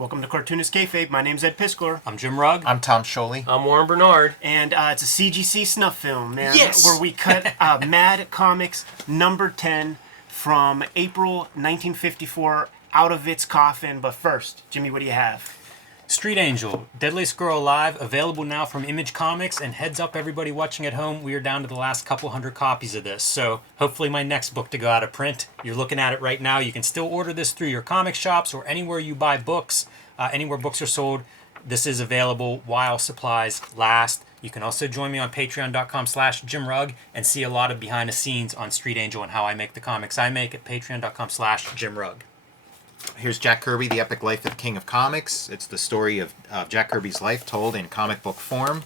Welcome to Cartoonist Kayfabe. My name's Ed Piskor. I'm Jim Rugg. I'm Tom Scholey. I'm Warren Bernard. And it's a CGC SNUFF film, man. Yes! Where we cut Mad Comics number 10 from April 1954 out of its coffin. But first, Jimmy, what do you have? Street Angel, Deadliest Girl Alive, available now from Image Comics. And heads up, everybody watching at home, we are down to the last couple hundred copies of this. So hopefully my next book to go out of print. You're looking at it right now. You can still order this through your comic shops or anywhere you buy books. Anywhere books are sold. This is available while supplies last. You can also join me on patreon.com/JimRugg and see a lot of behind the scenes on Street Angel and how I make the comics I make at patreon.com/JimRugg. Here's Jack Kirby, The Epic Life of the King of Comics. It's the story of Jack Kirby's life told in comic book form,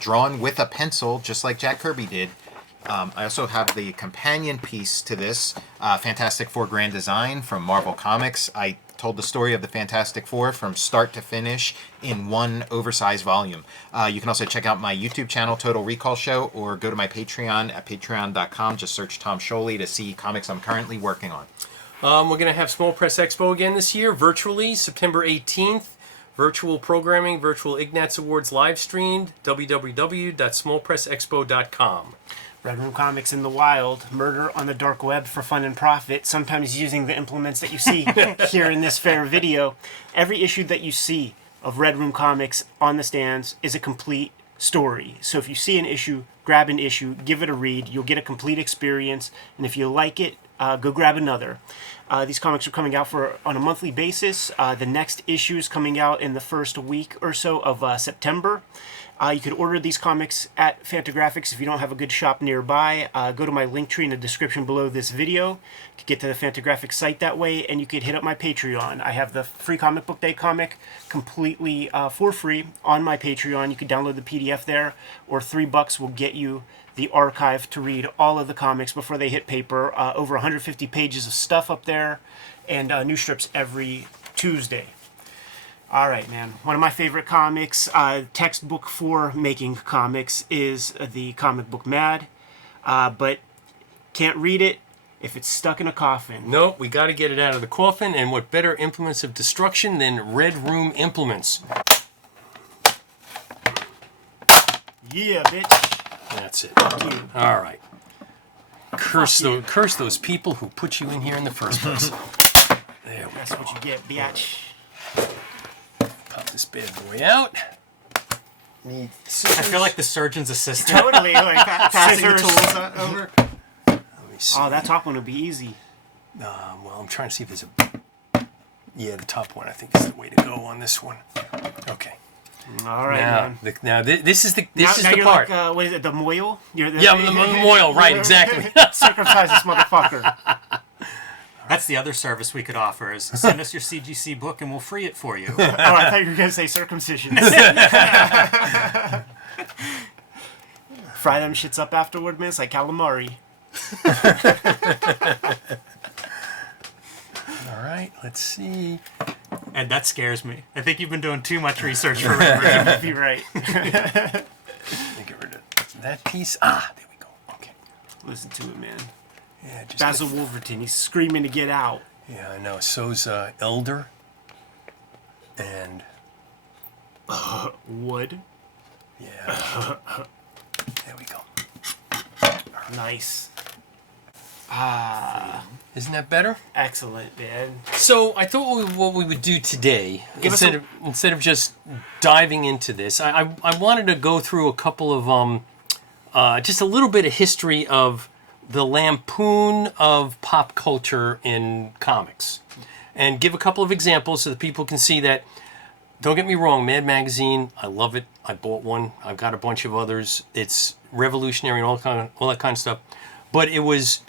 drawn with a pencil, just like Jack Kirby did. I also have the companion piece to this, Fantastic Four Grand Design from Marvel Comics. I told the story of the Fantastic Four from start to finish in one oversized volume. You can also check out my YouTube channel, Total Recall Show, or go to my Patreon at patreon.com. Just search Tom Scholey to see comics I'm currently working on. We're going to have Small Press Expo again this year, virtually, September 18th. Virtual programming, virtual Ignatz Awards live streamed, www.smallpressexpo.com. Red Room Comics in the wild, murder on the dark web for fun and profit, sometimes using the implements that you see here in this fair video. Every issue that you see of Red Room Comics on the stands is a complete story. So if you see an issue, grab an issue, give it a read, you'll get a complete experience, and if you like it, go grab another. These comics are coming out on a monthly basis. The next issue is coming out in the first week or so of September. You could order these comics at Fantagraphics if you don't have a good shop nearby. Go to my link tree in the description below this video. You could get to the Fantagraphics site that way, and you could hit up my Patreon. I have the free Comic Book Day comic completely for free on my Patreon. You can download the PDF there, or $3 will get you the archive to read all of the comics before they hit paper. Over 150 pages of stuff up there, and new strips every Tuesday. All right, man. One of my favorite comics, textbook for making comics, is the comic book Mad, but can't read it if it's stuck in a coffin. Nope, we got to get it out of the coffin, and what better implements of destruction than Red Room implements? Yeah, bitch. That's it. Fuck you. All right. Curse those people who put you in here in the first place. There we That's go. what you get, biatch. Pop this bad boy out. Need I feel like the surgeon's assistant. totally like passing the Scissors. tools over. Let me see. Oh, that top one would be easy. Well, I'm trying to see if there's a... Yeah, the top one I think is the way to go on this one. Okay. All right, Now, man. this is the Now the you're part. like, what is it, the moil? You're the, Yeah, the moil, right, exactly. Circumcise this motherfucker. That's the other service we could offer is send us your CGC book and we'll free it for you. Oh, I thought you were going to say circumcision. Fry them shits up afterward, man. It's like calamari. All right, let's see. And that scares me. I think you've been doing too much research for Red Room. You're right. Let me get rid of that piece. Ah, there we go. Okay. Listen to it, man. Yeah, just Basil Wolverton, he's screaming to get out. yeah, I know. So's Elder. And Wood. yeah. There we go. Nice. Isn't that better? Excellent, man. So I thought what we would do today, instead of just diving into this, I wanted to go through a couple of just a little bit of history of the lampoon of pop culture in comics, and give a couple of examples so that people can see that. Don't get me wrong, Mad Magazine, I love it. I bought one. I've got a bunch of others. It's revolutionary and all that kind of stuff, but it was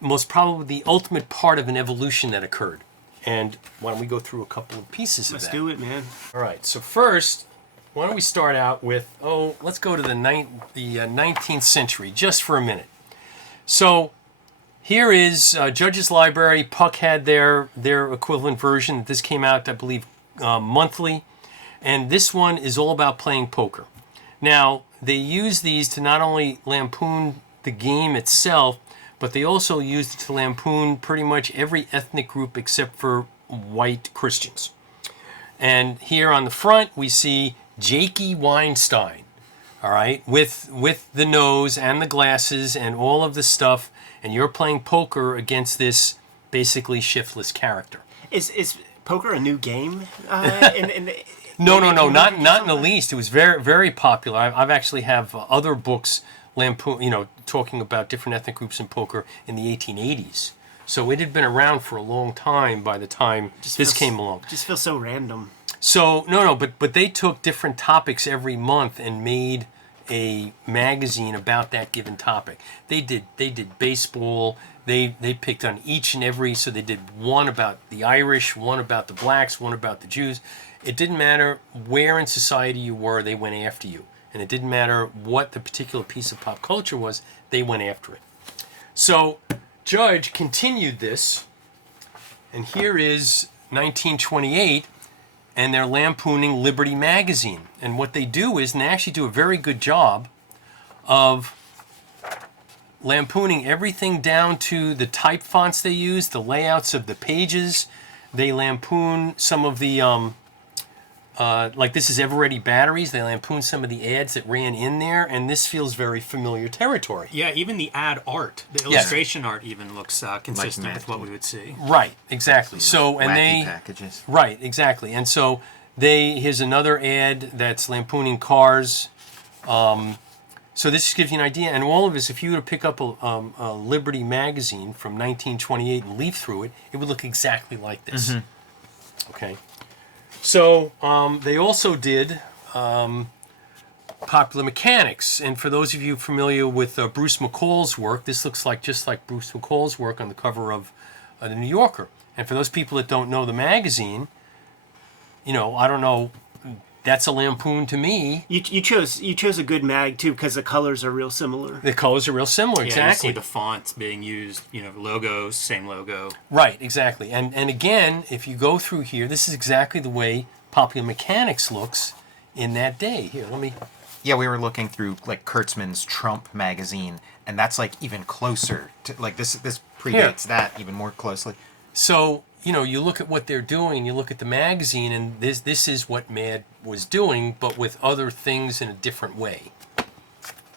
most probably the ultimate part of an evolution that occurred. And why don't we go through a couple of pieces of that? Let's do it, man. All right. So first, why don't we start out with let's go to the 19th century just for a minute. So here is Judge's Library. Puck had their equivalent version. This came out, I believe, monthly, and this one is all about playing poker. Now they use these to not only lampoon the game itself, but they also used it to lampoon pretty much every ethnic group except for white Christians. And here on the front, we see Jakey Weinstein, all right, with the nose and the glasses and all of the stuff, and you're playing poker against this basically shiftless character. Is poker a new game? No, not in the least. It was very, very popular. I've actually have other books, Lampoon, talking about different ethnic groups in poker in the 1880s. So it had been around for a long time by the time this came along. Just feels so random. So but they took different topics every month and made a magazine about that given topic. They did baseball. They picked on each and every. So they did one about the Irish, one about the blacks, one about the Jews. It didn't matter where in society you were, they went after you. And it didn't matter what the particular piece of pop culture was, they went after it. So Judge continued this, and here is 1928, and they're lampooning Liberty Magazine. And what they do is, and they actually do a very good job of lampooning everything down to the type fonts they use, the layouts of the pages. They lampoon some of the like this is Ever Ready Batteries. They lampoon some of the ads that ran in there, and this feels very familiar territory. Yeah, even the ad art, the illustration art even looks consistent with what we would see. Right, exactly. So, and wacky packages. Right, exactly. And so here's another ad that's lampooning cars. So this just gives you an idea. And all of this, if you were to pick up a Liberty magazine from 1928 and leaf through it, it would look exactly like this. Mm-hmm. Okay. So they also did Popular Mechanics, and for those of you familiar with Bruce McCall's work, this looks just like Bruce McCall's work on the cover of the New Yorker. And for those people that don't know the magazine, I don't know, that's a lampoon to me. You chose a good mag too because the colors are real similar. The colors are real similar, Yeah, exactly. you see the fonts being used, logos, same logo. Right, exactly. And again, if you go through here, this is exactly the way Popular Mechanics looks in that day. Here, let me... Yeah, we were looking through like Kurtzman's Trump magazine, and that's like even closer to like this predates that even more closely. So, you look at what they're doing, you look at the magazine, and this is what Mad was doing, but with other things in a different way.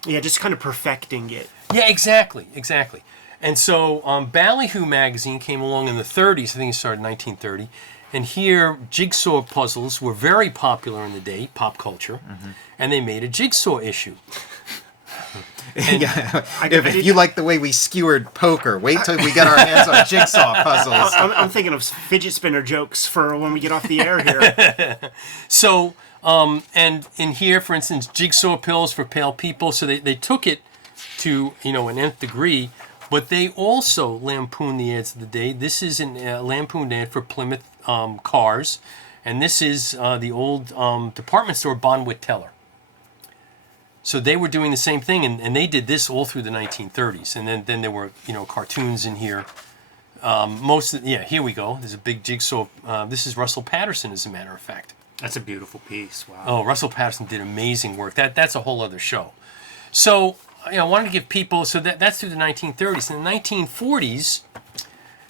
Yeah, just kind of perfecting it. Yeah, exactly. And so Ballyhoo magazine came along in the 30s. I think it started in 1930. And here, jigsaw puzzles were very popular in the day, pop culture, and they made a jigsaw issue. If you like the way we skewered poker, wait till we get our hands on jigsaw puzzles. I'm thinking of fidget spinner jokes for when we get off the air here. So, and in here, for instance, jigsaw pills for pale people. So they took it to, an nth degree, but they also lampooned the ads of the day. This is a lampooned ad for Plymouth cars, and this is the old department store Bonwit Teller. So they were doing the same thing, and they did this all through the 1930s. And then there were, cartoons in here. Here we go. There's a big jigsaw. This is Russell Patterson, as a matter of fact. That's a beautiful piece. Wow. Oh, Russell Patterson did amazing work. That's a whole other show. So, I wanted to give people, so that's through the 1930s. In the 1940s,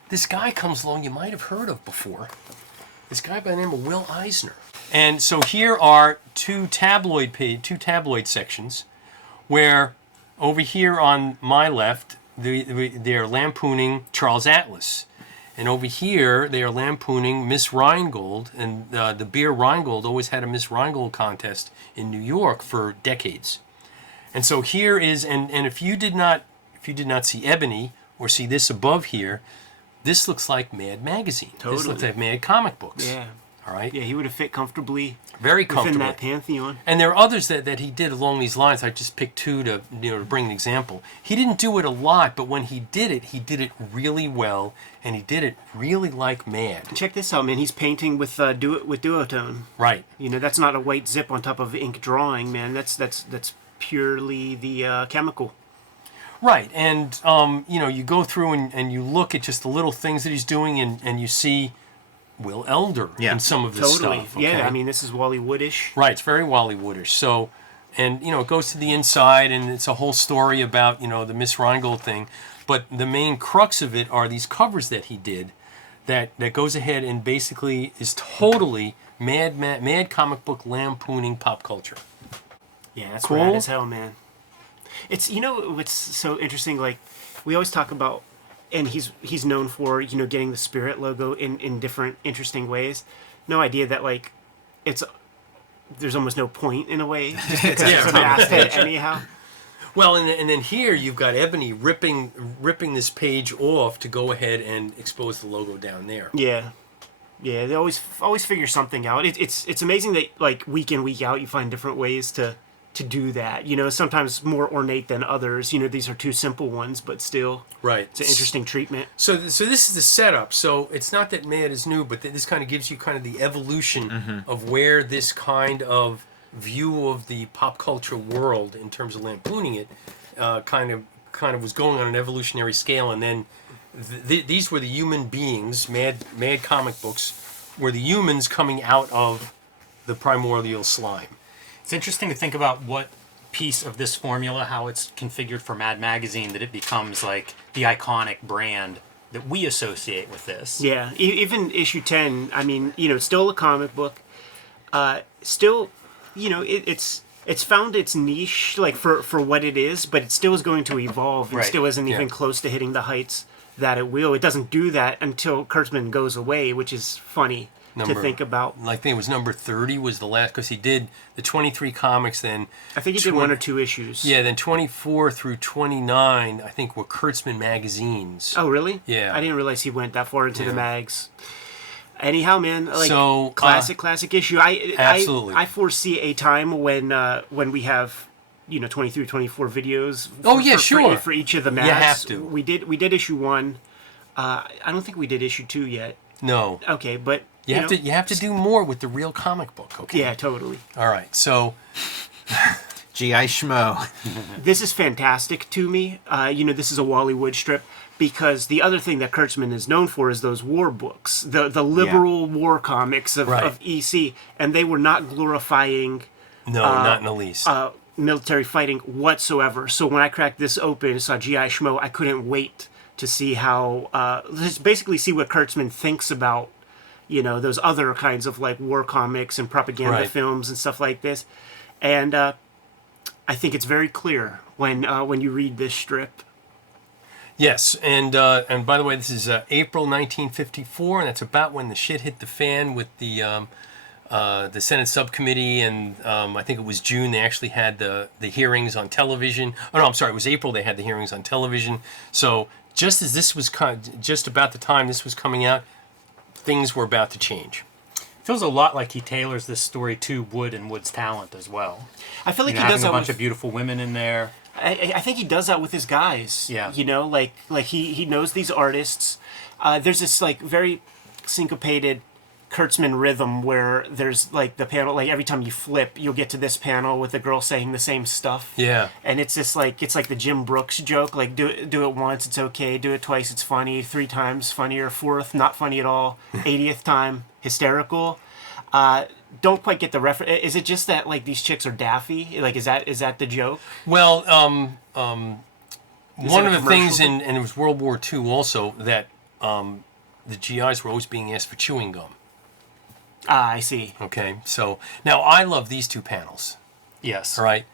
this guy comes along you might have heard of before. This guy by the name of Will Eisner. And so here are two tabloid sections where over here on my left, they're lampooning Charles Atlas. And over here, they are lampooning Miss Rheingold. And the beer Rheingold always had a Miss Rheingold contest in New York for decades. And so here is, and if you did not see Ebony or see this above here, this looks like Mad Magazine. Totally. This looks like Mad comic books. Yeah. All right. Yeah, he would have fit comfortably. Very within comfortable. that pantheon. And there are others that he did along these lines. I just picked two to bring an example. He didn't do it a lot, but when he did it really well, and he did it really like mad. Check this out, man. He's painting with duotone. Right. That's not a white zip on top of ink drawing, man. That's purely the chemical. Right, and you go through and you look at just the little things that he's doing, and you see Will Elder in some of this stuff. Okay? Yeah, I mean, this is Wally Woodish. Right, it's very Wally Woodish. So, and it goes to the inside, and it's a whole story about the Miss Rheingold thing. But the main crux of it are these covers that he did, that goes ahead and basically is totally Mad comic book lampooning pop culture. Yeah, that's Cool. rad as hell, man. It's what's so interesting. Like we always talk about, and he's known for getting the Spirit logo in different interesting ways. No idea that like it's there's almost no point in a way just because Yeah, it's a right. masthead anyhow. Well, and then here you've got Ebony ripping this page off to go ahead and expose the logo down there. Yeah. Yeah, they always figure something out. It's amazing that like week in week out you find different ways to do that. Sometimes more ornate than others. These are two simple ones, but still, Right. it's an interesting treatment. So this is the setup. So it's not that Mad is new, but this kind of gives you kind of the evolution of where this kind of view of the pop culture world, in terms of lampooning it, kind of was going on an evolutionary scale, and then these were the human beings. Mad comic books were the humans coming out of the primordial slime. It's interesting to think about what piece of this formula, how it's configured for Mad Magazine, that it becomes like the iconic brand that we associate with this. Yeah, even issue 10. I mean, it's still a comic book. Still, it's found its niche like for what it is, but it still is going to evolve and Right. still isn't even Yeah. close to hitting the heights that it will. It doesn't do that until Kurtzman goes away, which is funny to think about. Like I think it was number 30 was the last, because he did the 23 comics, then I think he did one or two issues. yeah, then 24 through 29 I think were Kurtzman magazines. Oh, really? Yeah. I didn't realize he went that far into Yeah. the mags. Anyhow, man, like So, classic issue. absolutely. I foresee a time when we have 23, 24 videos. Oh, yeah, sure. For each of the mags. You have to. We did issue 1. I don't think we did issue 2 yet. No. Okay, but You have to do more with the real comic book, okay? Yeah, totally. All right. So, G.I. Schmo. This is fantastic to me. This is a Wally Wood strip because the other thing that Kurtzman is known for is those war books, the liberal war comics of EC, and they were not glorifying no, not in the least. military fighting whatsoever. So when I cracked this open and saw G.I. Schmo, I couldn't wait to see how, just basically see what Kurtzman thinks about, those other kinds of like war comics and propaganda Right. films and stuff like this. And I think it's very clear when you read this strip. Yes, and by the way, this is April 1954, and that's about when the shit hit the fan with the Senate subcommittee, and I think it was June they actually had the hearings on television. Oh no, I'm sorry, it was April they had the hearings on television. So just as this was just about the time this was coming out, things were about to change. Feels a lot like he tailors this story to Wood and Wood's talent as well. I feel like he Having does a that bunch with, of beautiful women in there. I think he does that with his guys. Yeah. Like he knows these artists. There's this like very syncopated Kurtzman rhythm where there's like the panel, like every time you flip, you'll get to this panel with the girl saying the same stuff. Yeah. And it's just like, it's like the Jim Brooks joke, like do it once, it's okay. Do it twice, it's funny. 3 times, funnier. 4th, not funny at all. 80th time, hysterical. Don't quite get the reference. Is it just that like these chicks are daffy? Like is that the joke? Well, one it of a the things commercial? and it was World War II also that the GIs were always being asked for chewing gum. Ah, I see. Okay, so now I love these two panels. Yes. All right.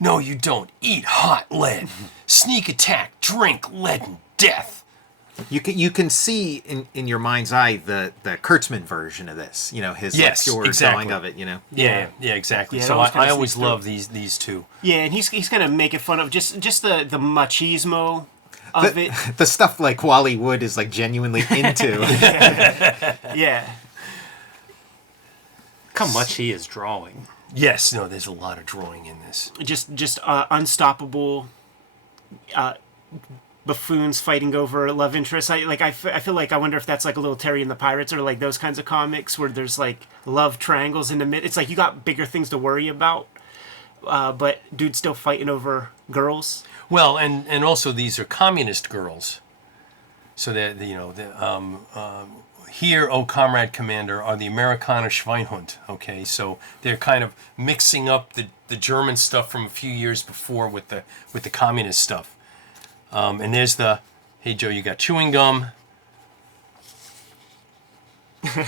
No, you don't. Eat hot lead. Sneak attack. Drink lead and death. You can see in your mind's eye the Kurtzman version of this. His Yes, pure exactly. drawing of it. Yeah, exactly. Yeah, so that was kinda I always sneaks through. love these two. Yeah, and he's gonna make it fun of just the machismo of it. The stuff like Wally Wood is like genuinely into. Yeah. Look how much he is drawing. Yes, no, there's a lot of drawing in this. Just unstoppable buffoons fighting over love interests. I feel like I wonder if that's like a little Terry and the Pirates or like those kinds of comics where there's like love triangles in the mid. It's like you got bigger things to worry about, but dude's still fighting over girls. Well, and also these are communist girls. So that here, oh comrade commander, are the Amerikaner Schweinhund. Okay, so they're kind of mixing up the German stuff from a few years before with the communist stuff. And there's the, hey Joe, you got chewing gum.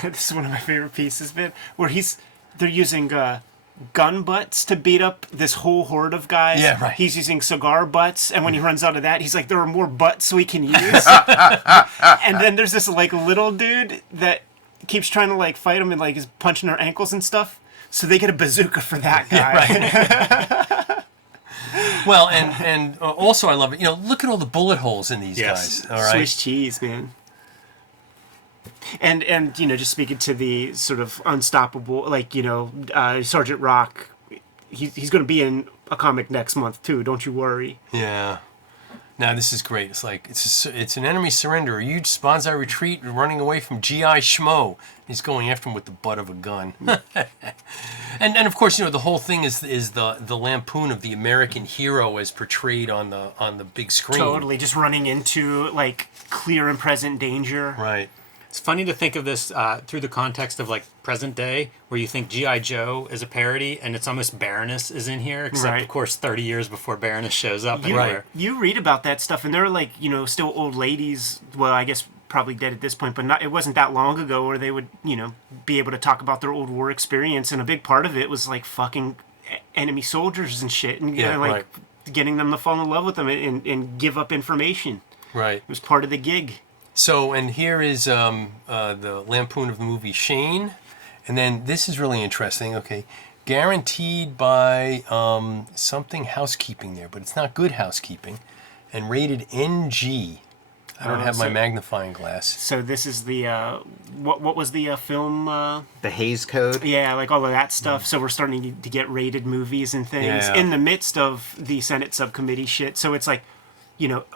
This is one of my favorite pieces, man, where they're using gun butts to beat up this whole horde of guys. Yeah, right. He's using cigar butts, and when he runs out of that, he's like, there are more butts we can use. And then there's this like little dude that keeps trying to like fight him and like is punching their ankles and stuff. So they get a bazooka for that guy. Well, and also I love it. Look at all the bullet holes in these Yes. guys. All right. Swiss cheese, man. And just speaking to the sort of unstoppable, like Sergeant Rock, he's going to be in a comic next month too. Don't you worry. Yeah. Now this is great. It's like it's an enemy surrender. A huge Sponzai retreat, running away from GI Schmo. He's going after him with the butt of a gun. and of course, the whole thing is the lampoon of the American hero as portrayed on the big screen. Totally, just running into like clear and present danger. Right. It's funny to think of this through the context of like present day, where you think G.I. Joe is a parody, and it's almost Baroness is in here, except Right. of course 30 years before Baroness shows up. You read about that stuff, and they're like still old ladies. Well, I guess probably dead at this point, but it wasn't that long ago where they would be able to talk about their old war experience, and a big part of it was like fucking enemy soldiers and shit, and right. getting them to fall in love with them and give up information. Right. It was part of the gig. So, and here is the lampoon of the movie Shane. And then this is really interesting. Okay. Guaranteed by something housekeeping there, but it's not good housekeeping. And rated NG. I don't have my magnifying glass. So this is the, what was the film? The Hays Code. Yeah, like all of that stuff. So we're starting to get rated movies and things Yeah. in the midst of the Senate subcommittee shit. So it's like,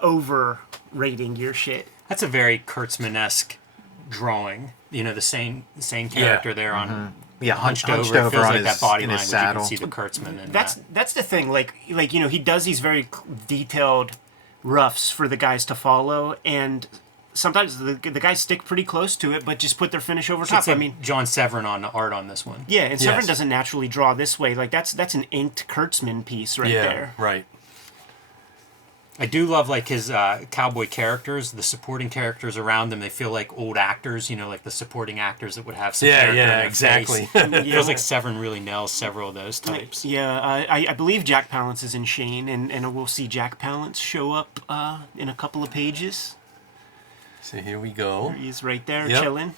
over rating your shit. That's a very Kurtzman-esque drawing. The same character there on hunched over. It feels on like his, that body in his language. saddle. You can see the Kurtzman in That's the thing. Like he does these very detailed roughs for the guys to follow, and sometimes the guys stick pretty close to it, but just put their finish over top. It's like John Severin on the art on this one. Yeah, and Severin Yes. doesn't naturally draw this way. Like that's an inked Kurtzman piece right there. Right. I do love like his cowboy characters, the supporting characters around them. They feel like old actors, like the supporting actors that would have some character in their exactly. face. It feels like Severin really nails several of those types. Yeah, I believe Jack Palance is in Shane, and we'll see Jack Palance show up in a couple of pages. So here we go. He's right there Yep. chilling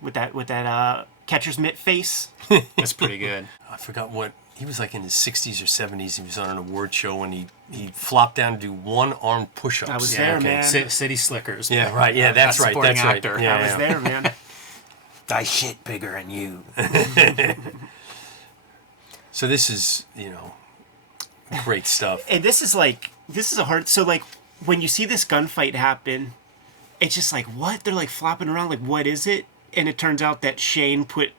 with that catcher's mitt face. That's pretty good. I forgot what he was like in his 60s or 70s. He was on an award show and he flopped down to do one-arm push-ups. I was there, man. City Slickers. Yeah, right. Yeah, that's right. supporting That's right. actor. Yeah, I was there, man. Thy shit bigger than you. So this is, great stuff. And this is a hard. So like when you see this gunfight happen, it's just like what they're like flopping around. Like what is it? And it turns out that Shane put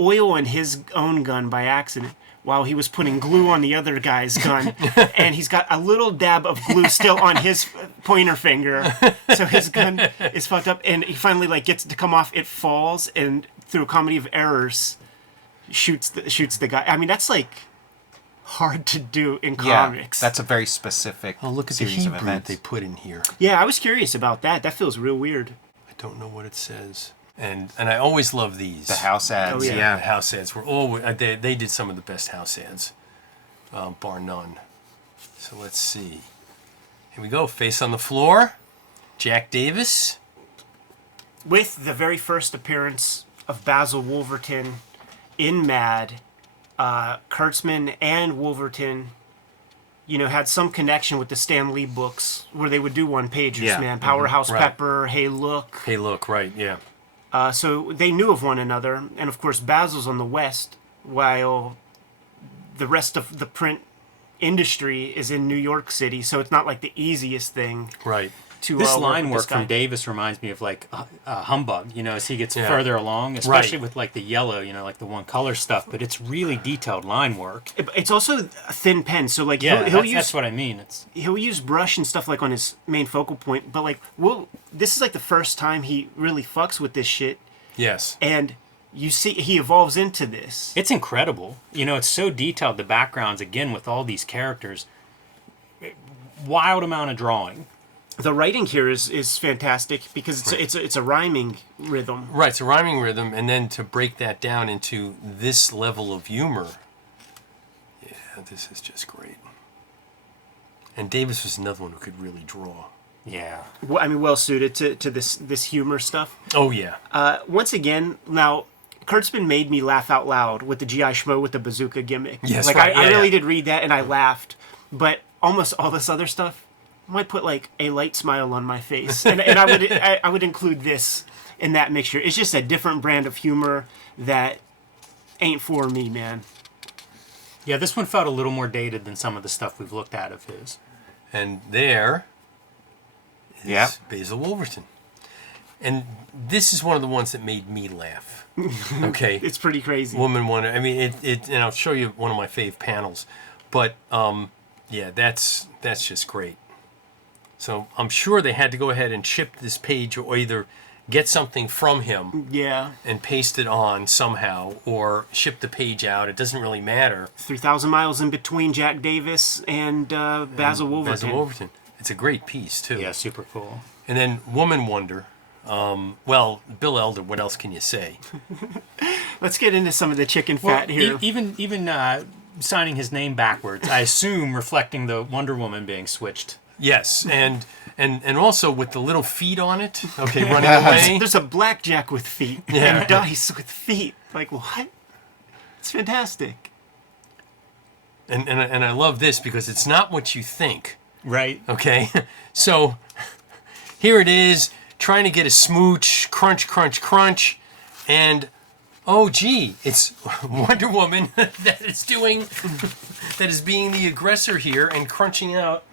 oil on his own gun by accident while he was putting glue on the other guy's gun, and he's got a little dab of glue still on his pointer finger, so his gun is fucked up. And he finally like gets it to come off. It falls, and through a comedy of errors, shoots the guy. I mean, that's like hard to do in comics. That's a very specific Oh, look at the series of Hebrew that events. they put in here. Yeah, I was curious about that. That feels real weird. I don't know what it says. And I always love these. The house ads, Oh, yeah. The house ads were always, they did some of the best house ads, bar none. So let's see. Here we go. Face on the floor. Jack Davis. With the very first appearance of Basil Wolverton in Mad, Kurtzman and Wolverton, had some connection with the Stan Lee books where they would do one-pagers, Yeah. man. Powerhouse Right. Pepper, Hey Look. Hey, look, right, yeah. So they knew of one another. And, of course, Basil's on the West, while the rest of the print industry is in New York City. So it's not like the easiest thing Right. to This work line with work this guy. from Davis reminds me of like Humbug, as he gets Yeah. further along, especially Right. with like the yellow, like the one color stuff, but it's really detailed line work. It's also a thin pen, so like Yeah, he'll that's what I mean. he'll use brush and stuff like on his main focal point, but like this is like the first time he really fucks with this shit, Yes. and you see he evolves into this. It's incredible. It's so detailed, the backgrounds, again, with all these characters. Wild amount of drawing. The writing here is fantastic because it's a rhyming rhythm. Right, it's a rhyming rhythm, and then to break that down into this level of humor, yeah, this is just great. And Davis was another one who could really draw. Yeah. Well, I mean, well suited to this humor stuff. Oh, yeah. Once again, now Kurtzman made me laugh out loud with the GI Schmo with the bazooka gimmick. Yes, like right, I yeah, really yeah. did read that and I laughed, but almost all this other stuff might put like a light smile on my face, and I would include this in that mixture. It's just a different brand of humor that ain't for me, man. Yeah, this one felt a little more dated than some of the stuff we've looked at of his. And there is Yep. Basil Wolverton. And this is one of the ones that made me laugh. Okay. It's pretty crazy. Woman Wonder. I mean, and I'll show you one of my fave panels. But, yeah, that's just great. So I'm sure they had to go ahead and ship this page or either get something from him Yeah. and paste it on somehow or ship the page out. It doesn't really matter. 3,000 miles in between Jack Davis and Basil Wolverton. Basil Wolverton. It's a great piece, too. Yeah, super cool. And then Woman Wonder. Well, Bill Elder, what else can you say? Let's get into some of the chicken fat here. Even signing his name backwards, I assume reflecting the Wonder Woman being switched. Yes, and also with the little feet on it. Okay, running away. There's a blackjack with feet Yeah. and dice with feet. Like, what? It's fantastic. And I love this because it's not what you think. Right. Okay, so here it is, trying to get a smooch, crunch, crunch, crunch, and oh gee, it's Wonder Woman that is being the aggressor here and crunching out.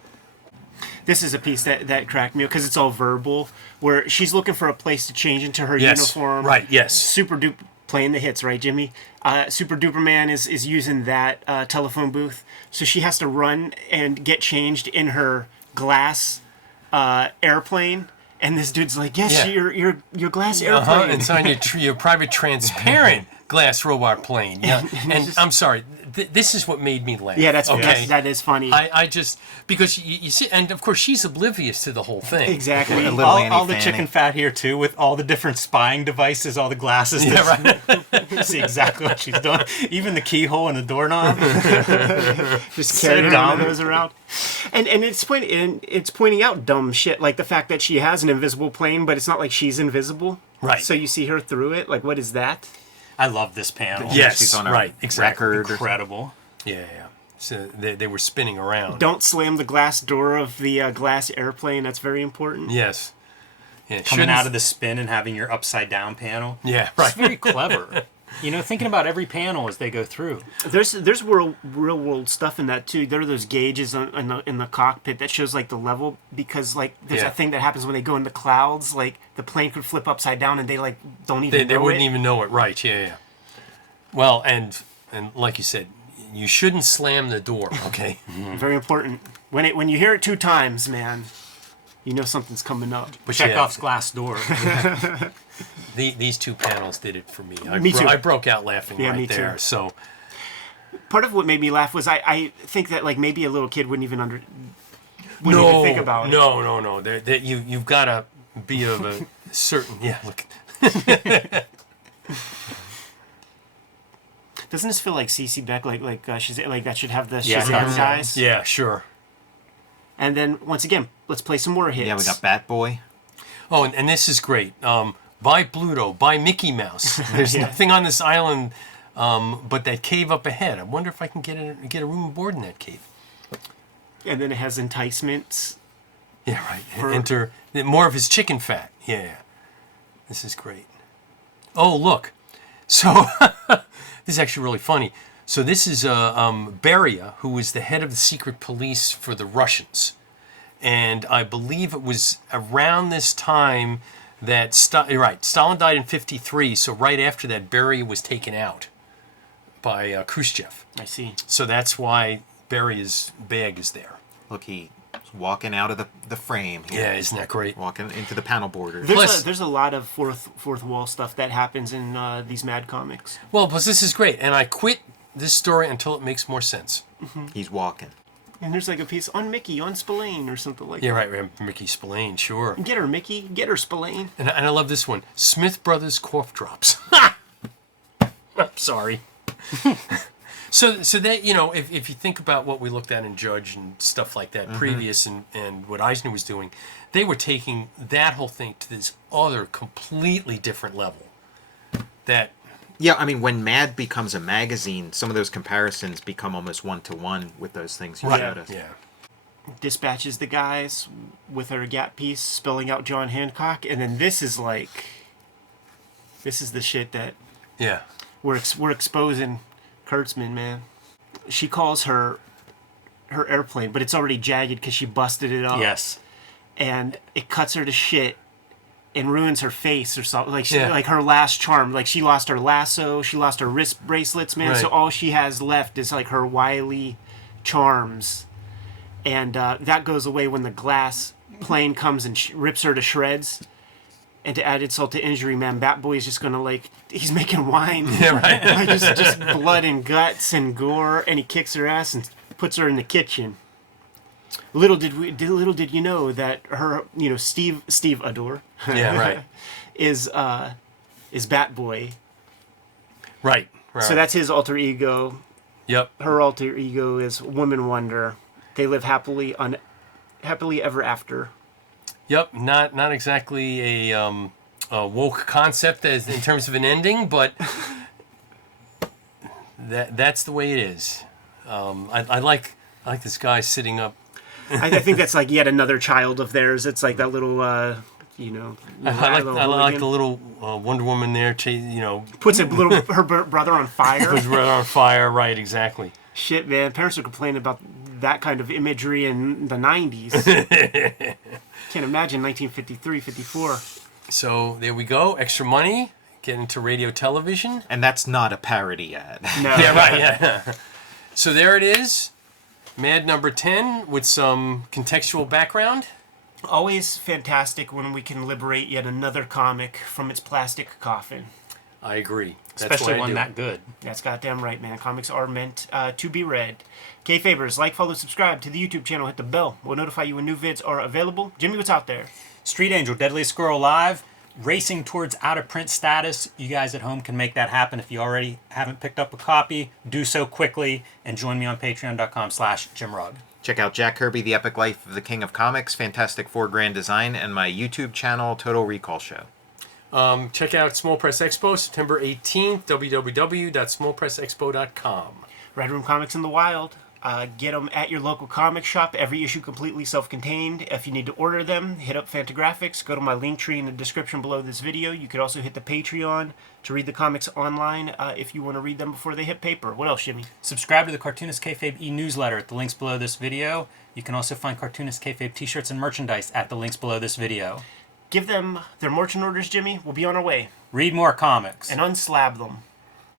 This is a piece that cracked me because it's all verbal, where she's looking for a place to change into her uniform. Right, yes. Super Duper playing the hits, right, Jimmy? Super Duper Man is using that telephone booth, so she has to run and get changed in her glass airplane. And this dude's like, "Yes, Yeah. your glass airplane." It's on your private transparent glass robot plane. Yeah, and I'm sorry, this is what made me laugh. Yeah, that is funny. I just because you see, and of course she's oblivious to the whole thing. Exactly. A little Annie All the Fanning. chicken fat here too, with all the different spying devices, all the glasses. Yeah, right. See exactly what she's doing. Even the keyhole and the doorknob. Just So carrying dumb. those around, and it's pointing out dumb shit like the fact that she has an invisible plane, but it's not like she's invisible. Right. So you see her through it. Like, what is that? I love this panel. Yes, She's on a right, exactly. record. Incredible. Yeah. So they were spinning around. Don't slam the glass door of the glass airplane. That's very important. Yes. Yeah, Coming out of the spin and having your upside down panel. Yeah, It's right. very clever. You know, thinking about every panel as they go through. There's real world stuff in that too. There are those gauges in the cockpit that shows like the level, because like there's Yeah. a thing that happens when they go in the clouds. Like the plane could flip upside down and they like don't even They know wouldn't it. even know it. Right. Yeah. Well, and like you said, you shouldn't slam the door. Okay. Very important. When you hear it 2 times, man, you know something's coming up. But Chekhov's glass door. These 2 panels did it for me. Me too. I broke out laughing Yeah, right me too. there. So Part of what made me laugh was I think that like maybe a little kid wouldn't even think about it. No. You've got to be of a certain. Yeah. Look. Doesn't this feel like CC Beck? Like she's like that should have the Yeah. Shazam guys. Yeah. Sure. And then once again, let's play some more hits. Yeah, we got Bat Boy. Oh, and this is great. By Pluto, by Mickey Mouse. There's Yeah. nothing on this island but that cave up ahead. I wonder if I can get a room aboard in that cave. And then it has enticements. Yeah, right. For- Enter more of his chicken fat. Yeah. This is great. Oh, look. So, this is actually really funny. So this is Beria, who was the head of the secret police for the Russians. And I believe it was around this time that, Stalin died in 1953, so right after that, Beria was taken out by Khrushchev. I see. So that's why Beria's bag is there. Look, he's walking out of the frame here. Yeah, isn't that great? Walking into the panel borders. There's a lot of fourth wall stuff that happens in these Mad comics. Well, plus this is great, and I quit this story until it makes more sense. He's walking. And there's like a piece on Mickey, on Spillane, or something like Yeah, that. right. Mickey Spillane, sure. Get her, Mickey. Get her, Spillane. And I love this one. Smith Brothers cough drops. I'm sorry. So that, you know, if you think about what we looked at in Judge and stuff like that previous and what Eisner was doing, they were taking that whole thing to this other completely different level. That Yeah, I mean, when Mad becomes a magazine, some of those comparisons become almost one-to-one with those things you showed us. Yeah. Dispatches the guys with her Gap piece, spelling out John Hancock, and then this is the shit that Yeah. we're exposing Kurtzman, man. She calls her airplane, but it's already jagged because she busted it up. Yes. And it cuts her to shit and ruins her face or something. Like Yeah. like her last charm. Like she lost her lasso, she lost her wrist bracelets, man. So Right. all she has left is like her wily charms. And that goes away when the glass plane comes and rips her to shreds. And to add insult to injury, man, Batboy is just gonna he's making wine. Yeah, right. Like just blood and guts and gore, and he kicks her ass and puts her in the kitchen. Little did you know that her, you know, Steve Adore Yeah, right. is Batboy. Right. So that's his alter ego. Yep. Her alter ego is Woman Wonder. They live happily ever after. Yep. Not exactly a woke concept as in terms of an ending, but that's the way it is. I like this guy sitting up. I think that's like yet another child of theirs. It's like that little, you know. I like the little Wonder Woman there. You know, Puts her brother on fire. was right on fire. Right. Exactly. Shit, man. Parents are complaining about that kind of imagery in the 90s. Can't imagine 1953, 54. So there we go. Extra money. Get into radio television. And that's not a parody ad. No. Yeah. Right. Yeah. So there it is. Mad number 10 with some contextual background. Always fantastic when we can liberate yet another comic from its plastic coffin. I agree. That's Especially why I one do that it. good. That's goddamn right, man. Comics are meant to be read. Kayfabers, like, follow, subscribe to the YouTube channel. Hit the bell. We'll notify you when new vids are available. Jimmy, what's out there? Street Angel, Deadly Squirrel Live, racing towards out-of-print status. You guys at home can make that happen. If you already haven't picked up a copy, do so quickly, and join me on patreon.com/JimRugg. Check out Jack Kirby, The Epic Life of the King of Comics, fantastic 4-grand design, and my YouTube channel, Total Recall Show. Check out Small Press Expo, September 18th, www.smallpressexpo.com. Red Room Comics in the Wild. Get them at your local comic shop. Every issue completely self-contained. If you need to order them, hit up Fantagraphics. Go to my link tree in the description below this video. You could also hit the Patreon to read the comics online if you want to read them before they hit paper. What else, Jimmy? Subscribe to the Cartoonist Kayfabe e-newsletter at the links below this video. You can also find Cartoonist Kayfabe t-shirts and merchandise at the links below this video. Give them their merchant orders, Jimmy. We'll be on our way. Read more comics. And unslab them.